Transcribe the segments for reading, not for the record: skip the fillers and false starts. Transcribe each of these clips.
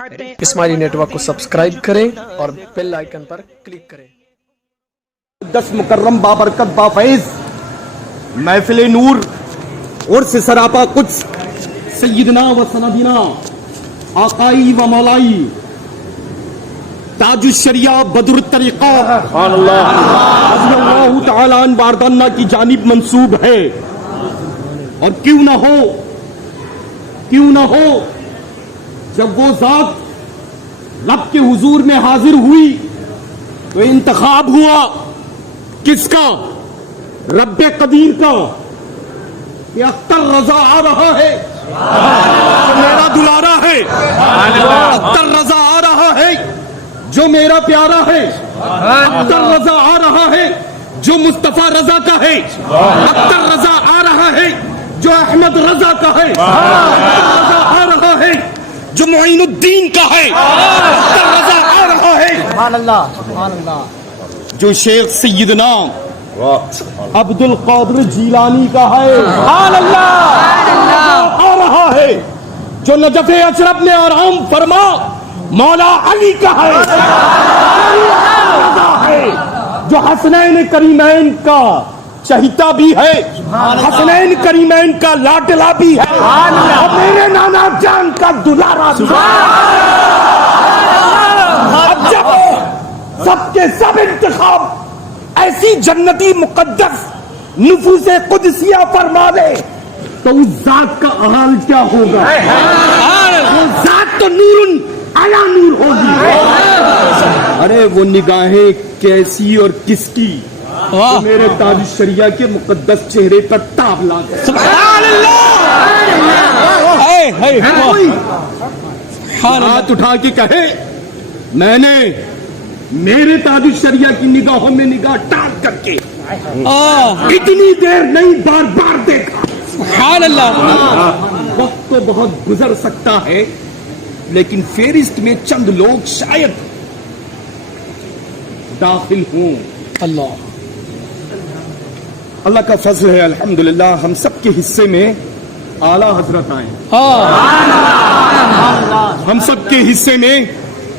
اسماعیلی net work کو subscribe کریں اور بیل آئیکن پر کلک کریں۔ 10 مکرم بابرکت بافیض محفل نور اور سے سراپا قدس سیدنا و سندنا آقائی و مولائی تاج الشریعہ بدر الطریقہ رضی اللہ تعالیٰ عنہ باردانہ کی جانب منسوب ہے، اور کیوں نہ ہو جب وہ ذات رب کے حضور میں حاضر ہوئی تو انتخاب ہوا کس کا؟ رب قدیر کا، کہ اختر رضا آ رہا ہے جو میرا دلارا ہے، اختر رضا آ رہا ہے جو میرا پیارا ہے، اختر رضا آ رہا ہے جو مصطفیٰ رضا کا ہے، اختر رضا آ رہا ہے جو احمد رضا کا ہے، اختر رضا آ رہا ہے جو معین الدین کا ہے، اختر رضا آ رہا ہے سبحان اللہ سبحان اللہ جو شیخ سیدنا عبد القادر جیلانی کا ہے، سبحان اللہ آ رہا ہے جو نجف اشرف میں آرام فرما مولا علی کا ہے، جو حسنین کریمین کا چہیتا بھی ہے، حسنین کریمین کا لاڈلا بھی ہے، اور میرے نانا جان کا دلارا بھی ہے۔ اب جب سب کے سب انتخاب ایسی جنتی مقدس نفوس قدسیہ فرما دے تو اس ذات کا حال کیا ہوگا؟ وہ ذات تو نور علی نور ہوگی۔ ارے وہ نگاہیں کیسی اور کس کی جو میرے تاج الشریعہ کے مقدس چہرے پر تاب لا گئے۔ سبحان اللہ۔ ہاتھ اٹھا کے کہے میں نے میرے تاج الشریعہ کی نگاہوں میں نگاہ ڈال کر کے اتنی دیر نہیں بار بار دیکھا۔ سبحان اللہ۔ وقت تو بہت گزر سکتا ہے لیکن فہرست میں چند لوگ شاید داخل ہوں۔ اللہ کا فضل ہے، الحمدللہ ہم سب کے حصے میں اعلیٰ حضرت آئے، ہم سب کے حصے میں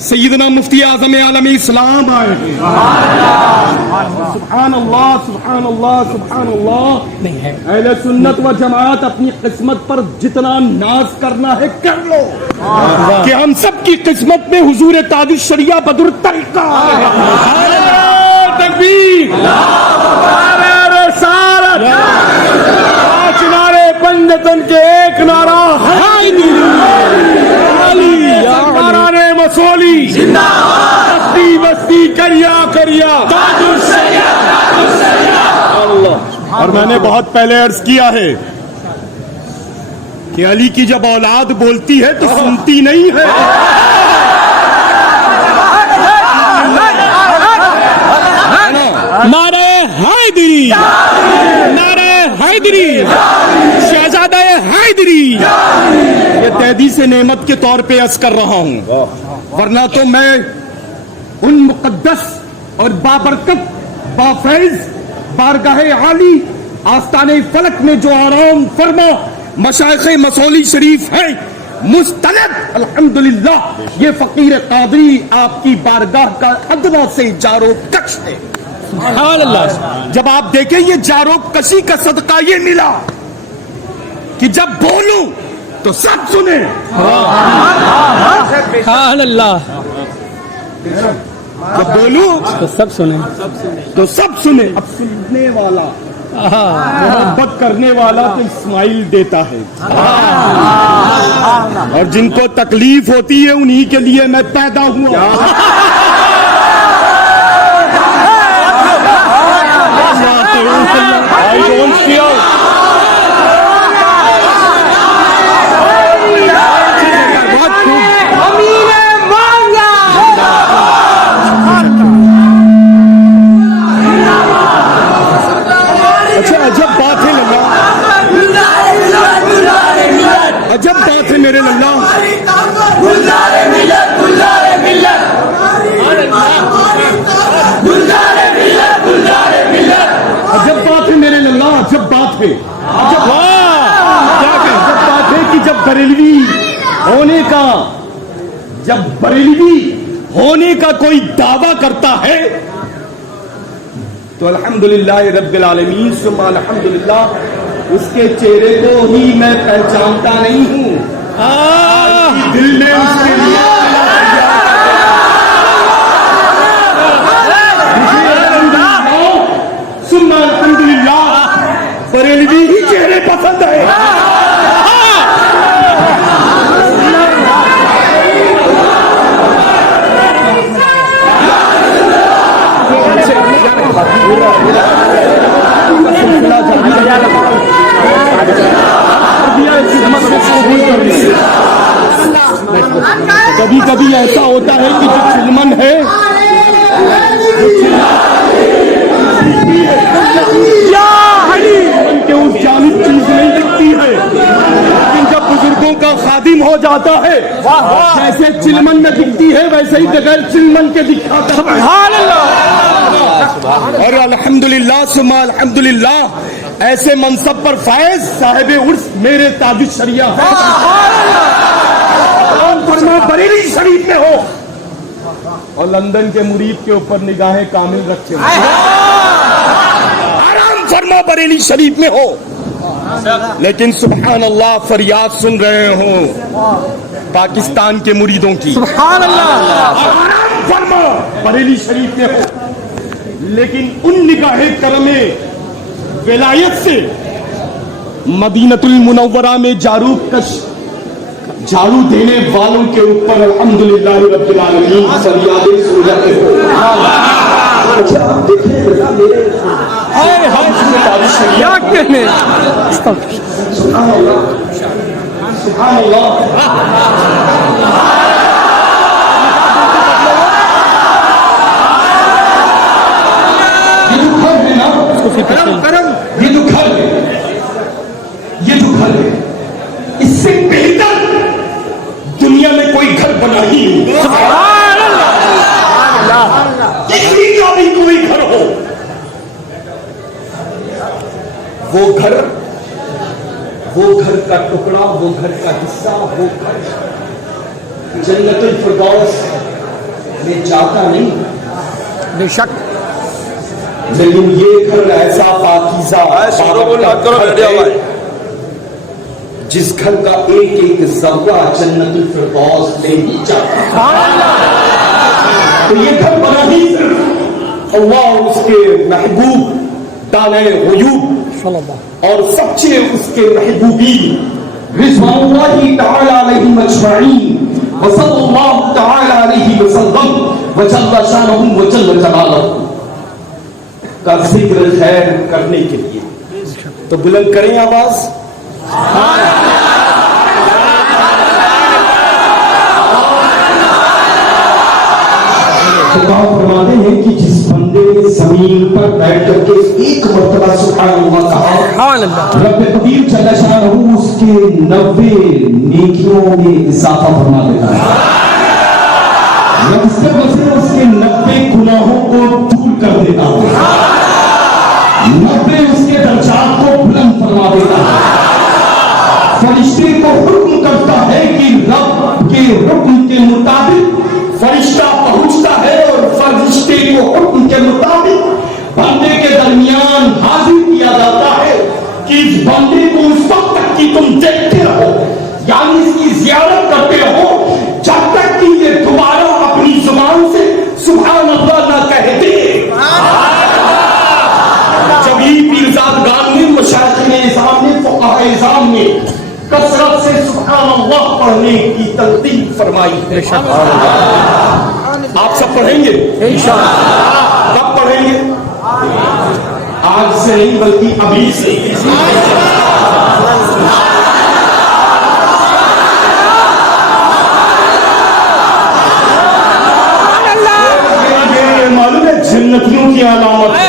سیدنا مفتی اعظم عالم اسلام آئے ہیں۔ سبحان اللہ سبحان اللہ سبحان اللہ۔ اہل سنت و جماعت اپنی قسمت پر جتنا ناز کرنا ہے کر لو کہ ہم سب کی قسمت میں حضور تاج الشریعہ بدر الطریقہ تکبیر رسالت پانچ نعرے پنجتن کے ایک نعرہ مسولی بستی بستی کریا کریا اللہ۔ اور میں نے بہت پہلے عرض کیا ہے کہ علی کی جب اولاد بولتی ہے تو سنتی نہیں ہے۔ نعرہ حیدری، نعرہ حیدری، شہزادہ حیدری۔ یہ تحدیث نعمت کے طور پہ عرض کر رہا ہوں، ورنہ تو میں ان مقدس اور بابرکت بافیض بارگاہ عالی آستان فلک میں جو آرام فرما مشائخ مسولی شریف ہیں مستند، الحمدللہ یہ فقیر قادری آپ کی بارگاہ کا ادنا سے جارو کش ہے۔ سبحان اللہ۔ جب آپ دیکھیں یہ جارو کشی کا صدقہ یہ ملا کہ جب بولوں تو سب سنیں۔ سبحان اللہ۔ جب بولوں تو سب سنیں، تو سب سنیں۔ اب سننے والا محبت کرنے والا تو اسماعیل دیتا ہے، اور جن کو تکلیف ہوتی ہے انہی کے لیے میں پیدا ہوا۔ اچھا عجب بات ہے للہ، عجب بات ہے میرے للہ۔ عجب بات ہے میرے للہ، عجب بات ہے، عجب بات ہے کہ جب بریلوی ہونے کا جب بریلوی ہونے کا کوئی دعویٰ کرتا ہے تو الحمدللہ رب العالمین ثم الحمدللہ اس کے چہرے کو ہی میں پہچانتا نہیں ہوں. دل میں اس کے لیے ثم الحمدللہ بریلوی ہی چہرے پسند ہے. کبھی کبھی ایسا ہوتا ہے کہ جو چلمن ہے کہ اس جانب چیز نہیں دکھتی ہے، لیکن جب بزرگوں کا خادم ہو جاتا ہے جیسے چلمن میں دکھتی ہے ویسے ہی بغیر چلمن کے دکھاتا ہے. سبحان اللہ. اور الحمدللہ ثم الحمدللہ ایسے منصب پر فائز صاحب عرس میرے تاج الشریعہ ہے. فرما بریلی شریف میں ہو اور لندن کے مرید کے اوپر نگاہیں کامل رکھے آرام فرما بریلی شریف میں ہو، لیکن سبحان اللہ فریاد سن رہے ہوں پاکستان کے مریدوں کی. سبحان اللہ. آرام فرما بریلی شریف میں ہو، لیکن ان نگاہ کرم ولایت سے مدینۃ المنورہ میں جھاڑو دینے والوں کے اوپر الحمدللہ رب العالمین فریادیں سن رہے ہو. سبحان اللہ سبحان اللہ. یہ تو گھر ہے، اس سے بہتر دنیا میں کوئی گھر بنا ہی نہیں. کسی کا بھی کوئی گھر ہو، وہ گھر کا ٹکڑا، وہ گھر کا حصہ، وہ گھر جنت الفردوس میں جاتا نہیں بے شک، لیکن یہ گھر ایسا پاکیزہ جس گھر کا ایک ایک ذرہ جنت الفردوس لے ہی جاتا ہے. تو یہ گھر بنا ہی صرف اللہ اور اس کے محبوب دانے غیوب اور سچے اس کے محبوبین رضوان اللہ تعالی علیہم اجمعین وصلی اللہ تعالی علیہ وسلم وجل شانہ وجل جلالہ کا ذکر خیر کرنے کے لیے. تو بلند کریں آواز. خدا فرماتے ہیں کہ جس بندے نے زمین پر بیٹھ کر کے ایک مرتبہ سبحان اللہ کہا، رب قدیر جل شانہ اس کے 90 نیکیوں میں اضافہ فرما دیتا ہے. اس کے وجہ اس کے 90 گناہوں کو دور کر دیتا ہے، 90 اس کے درجات کو بلند فرما دیتا ہے. فرشتے کو حکم کرتا ہے کہ رب کے حکم کے مطابق فرشتہ پہنچتا ہے اور فرشتے کو حکم کے مطابق بندے کے درمیان حاضر کیا جاتا ہے کہ اس بندے کو اس وقت تک کہ تم دیکھتے رہو، یعنی اس کی زیارت کرتے رہو جب تک کہ یہ دوبارہ اپنی زبان سے سبحان اللہ نہ کہہ دے. جبھی پیرزادگان نے، مشائخ اعظام نے، فقہاء اعظام نے کثرت سے سبحان اللہ پڑھنے کی تلقین فرمائی. آپ سب پڑھیں گے انشاءاللہ. کب پڑھیں گے؟ آج سے نہیں بلکہ ابھی سے. یہ معلوم ہے جنتیوں کی علامت ہے.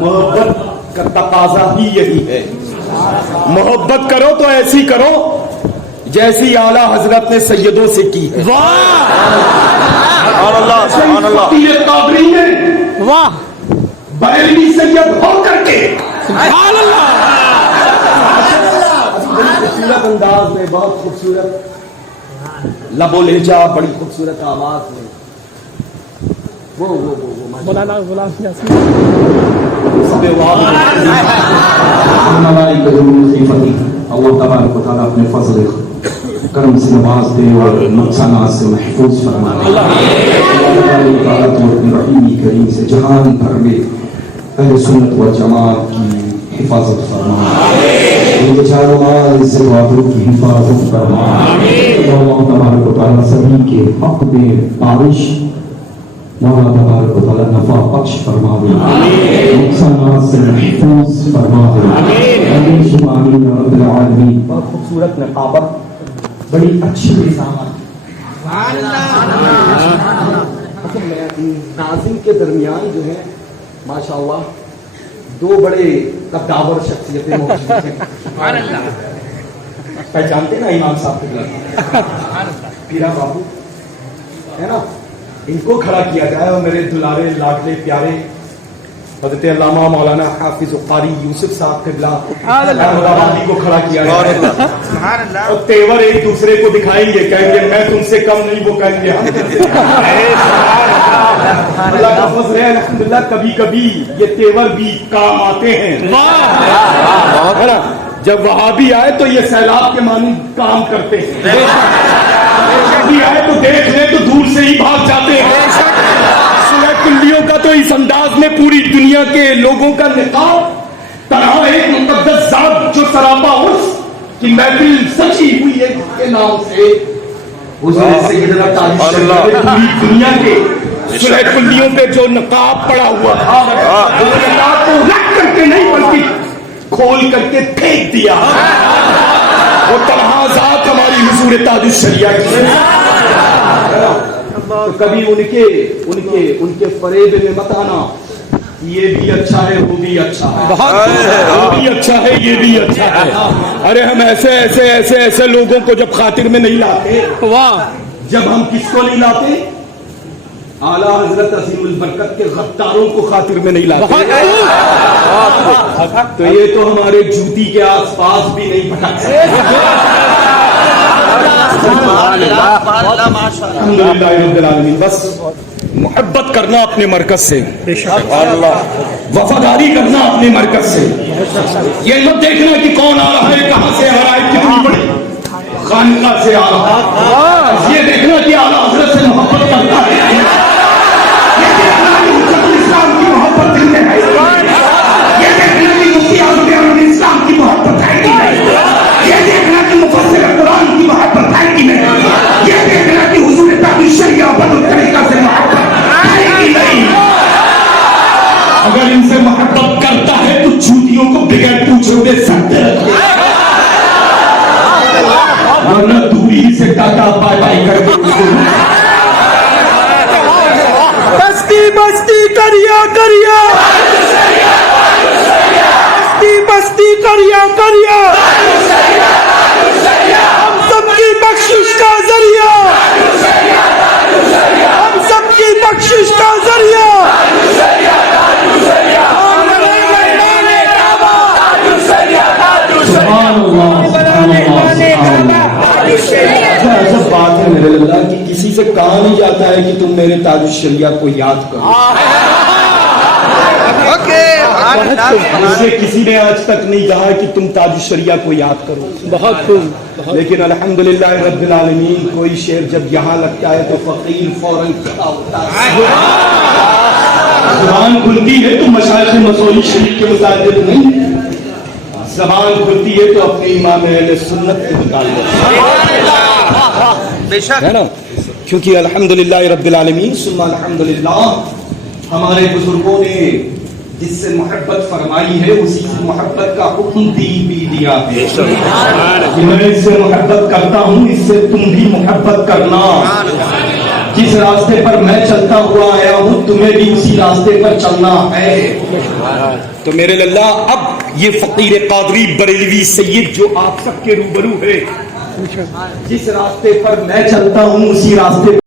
محبت کا تقاضا ہی یہی ہے. محبت کرو تو ایسی کرو جیسی اعلیٰ حضرت نے سیدوں سے کی ہے. فقیر قادری نے واہ بریلوی سید ہو کر کے سبحان اللہ خوبصورت انداز میں، بہت خوبصورت لب و لہجہ، بڑی خوبصورت آواز میں مولانا غلام یاسین اللہ تبارک و تعالیٰ اپنے فضل کرم سے نواز دے اور نقصانات سے محفوظ فرمائے. اللہ تبارک و اپنے رحیمی کریم سے جہان بھر میں اہل سنت و جماعت کی حفاظت فرمائے. ان کے چاروں مال عزت و آبرو کی حفاظت فرمائے. اللہ تبارک و تعالیٰ سبھی کے حق میں بارش مولا تبارک و تعالیٰ نفع بخش فرما دے، نقصانات سے محفوظ فرما دے. آمین ثم آمین یا رب العالمین. بہت خوبصورت نقابت، بڑی اچھی نظامت. ناظرین کے درمیان جو ہے ماشاءاللہ دو بڑے قداور شخصیتیں موجود ہیں. پہچانتے نا امام صاحب کے پیرا بابو ہے نا، ان کو کھڑا کیا جائے اور میرے دلارے لاڈلے پیارے حضرت علامہ مولانا حافظ قاری یوسف صاحب قبلہ احمدآبادی کو کھڑا کیا جائے اور تیور ایک دوسرے کو دکھائیں گے، کہیں گے میں تم سے کم نہیں، وہ کہیں گے ہم اللہ کا فضل ہے الحمدللہ. کبھی کبھی یہ تیور بھی کام آتے ہیں. جب وہابی آئے تو یہ سیلاب کے معنی کام کرتے ہیں، آئے تو دیکھ لیں تو دور سے ہی بھاگ جاتے ہیں. سلح کلیوں کا تو اس انداز میں پوری دنیا کے لوگوں کا نقاب طرح ایک مقدس ذات جو سراپا اس کی محفل سچی ہوئی ہے جس کے نام سے حضور سیدنا تاج شریف پوری دنیا کے سلح کلیوں پہ جو نقاب پڑا ہوا تھا وہ نقاب کو رکھ کر کے نہیں بلکہ کھول کر کے پھینک دیا. وہ طرح ذات ہماری حضور تاج الشریعہ کی ہے. تو کبھی ان کے فریب میں مت آنا. یہ بھی اچھا ہے، وہ بھی اچھا ہے، وہ بھی اچھا ہے، یہ بھی اچھا ہے. ارے ہم ایسے ایسے ایسے ایسے لوگوں کو جب خاطر میں نہیں لاتے، واہ جب ہم کس کو نہیں لاتے؟ اعلیٰ حضرت عظیم البرکت کے غداروں کو خاطر میں نہیں لاتے تو یہ تو ہمارے جوتی کے آس پاس بھی نہیں بھٹکتے. الحمدللہ رب العالمین. بس محبت کرنا اپنے مرکز سے، وفاداری کرنا اپنے مرکز سے. یہ مت دیکھنا کہ کون آ رہا ہے، کہاں سے آ رہا ہے، کتنی بڑی خانقاہ سے آ رہا ہے. یہ دیکھنا کہ اعلیٰ حضرت سے محبت کرتا ہے، یہ دیکھنا کہ حجت الاسلام کی محبت دل میں ہے، یہ دیکھنا کہ مفتی اعظم اسلام کی محبت ہے کہ نہیں، یہ دیکھنا کہ مفسر قرآن کی محبت ہے کہ نہیں، یہ دیکھنا کہ حضور تاج الشریعہ بدر طریقہ سے محبت ہے کہ نہیں. اگر ان سے محبت کرتا ہے تو جوتیوں کو بغیر پوچھے ہوئے سکتے رکھے، ورنہ دوری سے ٹاٹا بائی بائی کر کے بستی بستی کریا کریا، بستی بستی کریا کریا، ہم سب کی بخشش کا ذریعہ، ہم سب کی بخشش کا ذریعہ. سبحان اللہ سبحان اللہ سبحان اللہ. عجب بات ہے میرے اللہ کہ کسی سے کہا نہیں جاتا ہے کہ تم میرے تاج الشریعہ کو یاد کرو. مجھے کسی نے آج تک نہیں کہا کہ تم تاج الشریعہ کو یاد کرو. بہت خوب. لیکن الحمدللہ رب العالمین کوئی شعر جب یہاں لگتا ہے تو فقیر فوراً کھڑا ہوتا ہے. زبان کھلتی ہے تو مشائخ مسوری شریف کے متعلق نہیں، زبان کھلتی ہے تو اپنے امام اہل سنت کے متعلق ہے نا. کیونکہ الحمدللہ رب العالمین ثم الحمدللہ ہمارے بزرگوں نے جس سے محبت فرمائی ہے اسی سے محبت کا حکم بھی دیا ہے کہ میں اس سے محبت کرتا ہوں، اس سے تم بھی محبت کرنا. جس راستے پر میں چلتا ہوا آیا ہوں تمہیں بھی اسی راستے پر چلنا ہے. تو میرے اللہ اب یہ فقیر قادری بریلوی سید جو آپ سب کے روبرو ہے، جس راستے پر میں چلتا ہوں اسی راستے